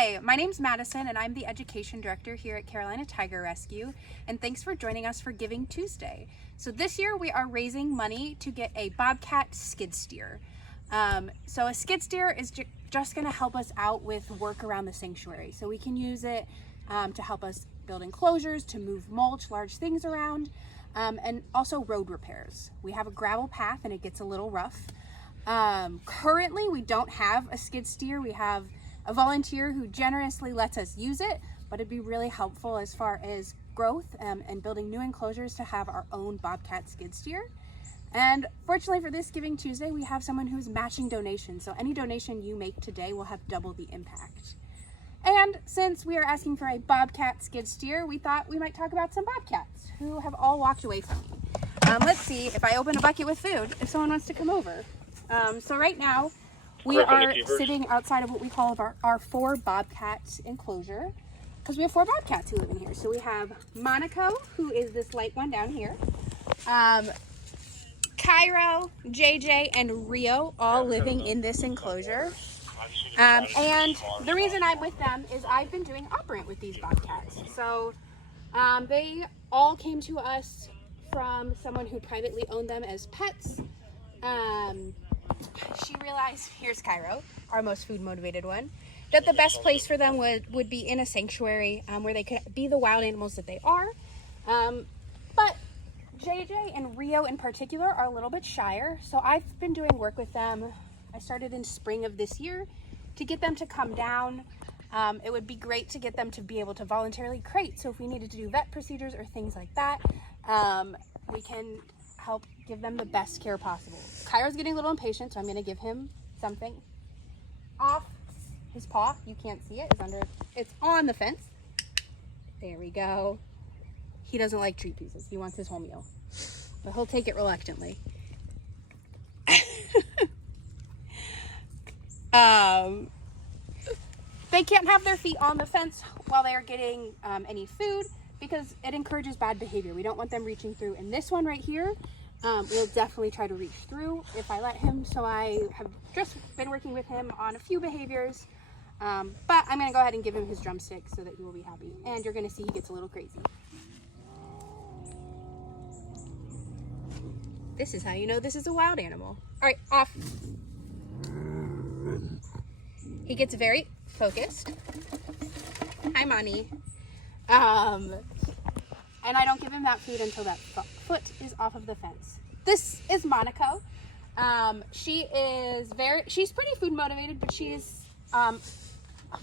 Hi, my name's Madison and I'm the Education Director here at Carolina Tiger Rescue, and thanks for joining us for Giving Tuesday. So this year we are raising money to get a Bobcat skid steer. So a skid steer is just going to help us out with work around the sanctuary. So we can use it to help us build enclosures, to move mulch, large things around, and also road repairs. We have a gravel path and it gets a little rough. Currently we don't have a skid steer. We have a volunteer who generously lets us use it, but it'd be really helpful as far as growth and building new enclosures to have our own Bobcat skid steer. And fortunately for this Giving Tuesday, we have someone who's matching donations. So any donation you make today will have double the impact. And since we are asking for a Bobcat skid steer, we thought we might talk about some Bobcats who have all walked away from me. Let's see if I open a bucket with food, if someone wants to come over. So right now, we are sitting outside of what we call our 4 Bobcat enclosure, because we have 4 Bobcats who live in here. So we have Monaco, who is this light one down here, Cairo, JJ, and Rio all living in this enclosure. And the reason I'm with them is I've been doing operant with these Bobcats. So they all came to us from someone who privately owned them as pets. She realized, here's Cairo, our most food motivated one, that the best place for them would be in a sanctuary where they could be the wild animals that they are. But JJ and Rio in particular are a little bit shyer, so I've been doing work with them. I started in spring of this year to get them to come down. It would be great to get them to be able to voluntarily crate, so if we needed to do vet procedures or things like that, we can help give them the best care possible. Cairo's getting a little impatient, so I'm going to give him something off his paw. You can't see it. It's on the fence. There we go. He doesn't like treat pieces. He wants his whole meal, but he'll take it reluctantly. They can't have their feet on the fence while they are getting any food, because it encourages bad behavior. We don't want them reaching through. And this one right here will definitely try to reach through if I let him. So I have just been working with him on a few behaviors, but I'm gonna go ahead and give him his drumstick so that he will be happy. And you're gonna see he gets a little crazy. This is how you know this is a wild animal. All right, off. He gets very focused. Hi, Money. And I don't give him that food until that foot is off of the fence. This is Monaco. She's pretty food motivated, but she's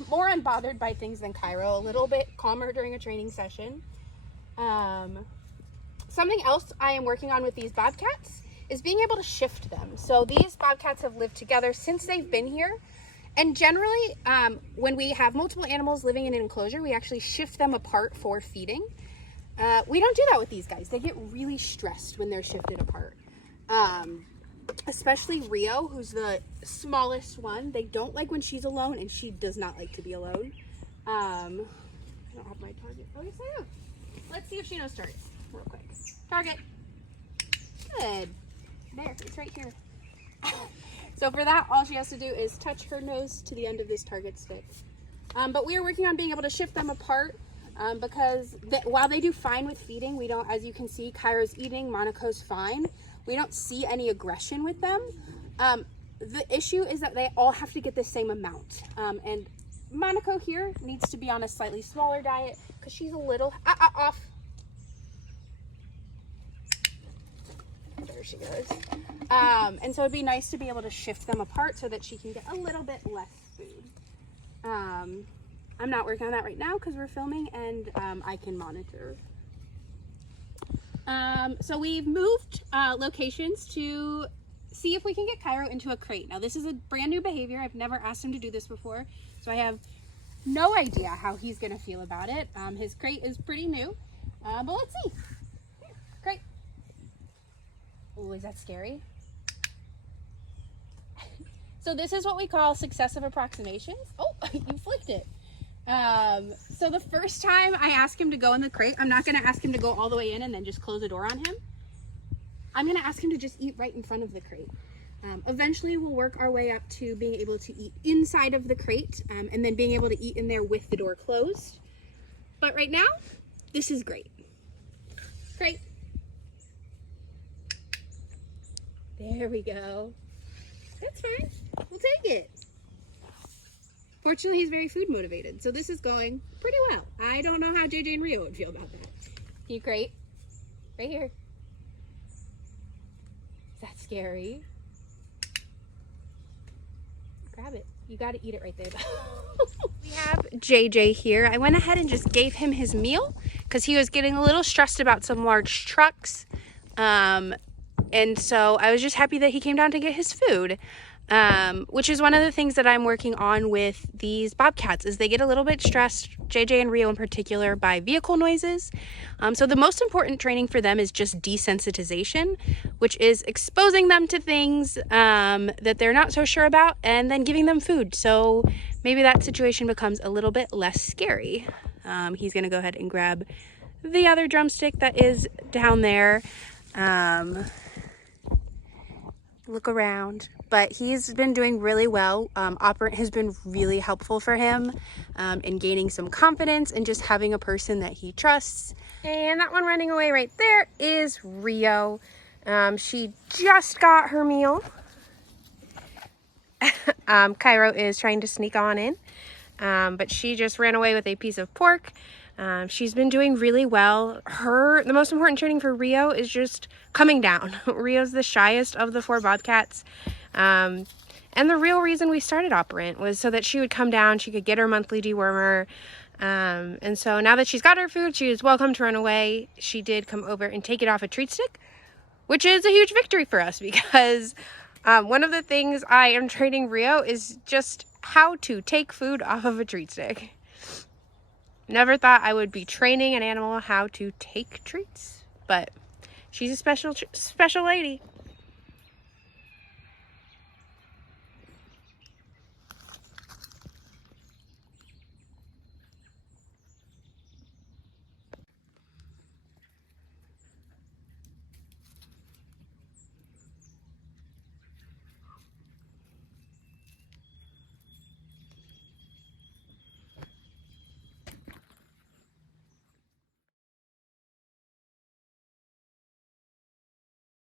more unbothered by things than Cairo, a little bit calmer during a training session. Something else I am working on with these Bobcats is being able to shift them. So these Bobcats have lived together since they've been here. And generally, when we have multiple animals living in an enclosure, we actually shift them apart for feeding. We don't do that with these guys. They get really stressed when they're shifted apart. Especially Rio, who's the smallest one. They don't like when she's alone, and she does not like to be alone. I don't have my target. Oh, yes, I do. Let's see if she knows targets real quick. Target. Good. There, it's right here. So for that, all she has to do is touch her nose to the end of this target stick. But we are working on being able to shift them apart because while they do fine with feeding, we don't, as you can see, Cairo's eating, Monaco's fine. We don't see any aggression with them. The issue is that they all have to get the same amount. And Monaco here needs to be on a slightly smaller diet because she's a little, off. There she goes. And so it'd be nice to be able to shift them apart so that she can get a little bit less food. I'm not working on that right now because we're filming and I can monitor. So we've moved locations to see if we can get Cairo into a crate. Now this is a brand new behavior. I've never asked him to do this before, so I have no idea how he's gonna feel about it. His crate is pretty new, but let's see. Here, crate. Oh, is that scary? So this is what we call successive approximations. Oh, you flicked it. So the first time I ask him to go in the crate, I'm not going to ask him to go all the way in and then just close the door on him. I'm going to ask him to just eat right in front of the crate. Eventually we'll work our way up to being able to eat inside of the crate, and then being able to eat in there with the door closed. But right now, this is great. Great. There we go. That's fine. We'll take it. Fortunately, he's very food motivated, so this is going pretty well. I don't know how JJ and Rio would feel about that. You great? Right here. Is that scary? Grab it. You gotta eat it right there though. We have JJ here. I went ahead and just gave him his meal because he was getting a little stressed about some large trucks. And so I was just happy that he came down to get his food, which is one of the things that I'm working on with these Bobcats is they get a little bit stressed, JJ and Rio in particular, by vehicle noises. So the most important training for them is just desensitization, which is exposing them to things that they're not so sure about and then giving them food. So maybe that situation becomes a little bit less scary. He's gonna go ahead and grab the other drumstick that is down there. Look around, but he's been doing really well. Operant has been really helpful for him in gaining some confidence and just having a person that he trusts. And that one running away right there is Rio. She just got her meal. Cairo is trying to sneak on in, but she just ran away with a piece of pork. She's been doing really well. The most important training for Rio is just coming down. Rio's the shyest of the 4 Bobcats. And the real reason we started Operant was so that she would come down, she could get her monthly dewormer. And so now that she's got her food, she is welcome to run away. She did come over and take it off a treat stick, which is a huge victory for us because one of the things I am training Rio is just how to take food off of a treat stick. Never thought I would be training an animal how to take treats, but she's a special lady.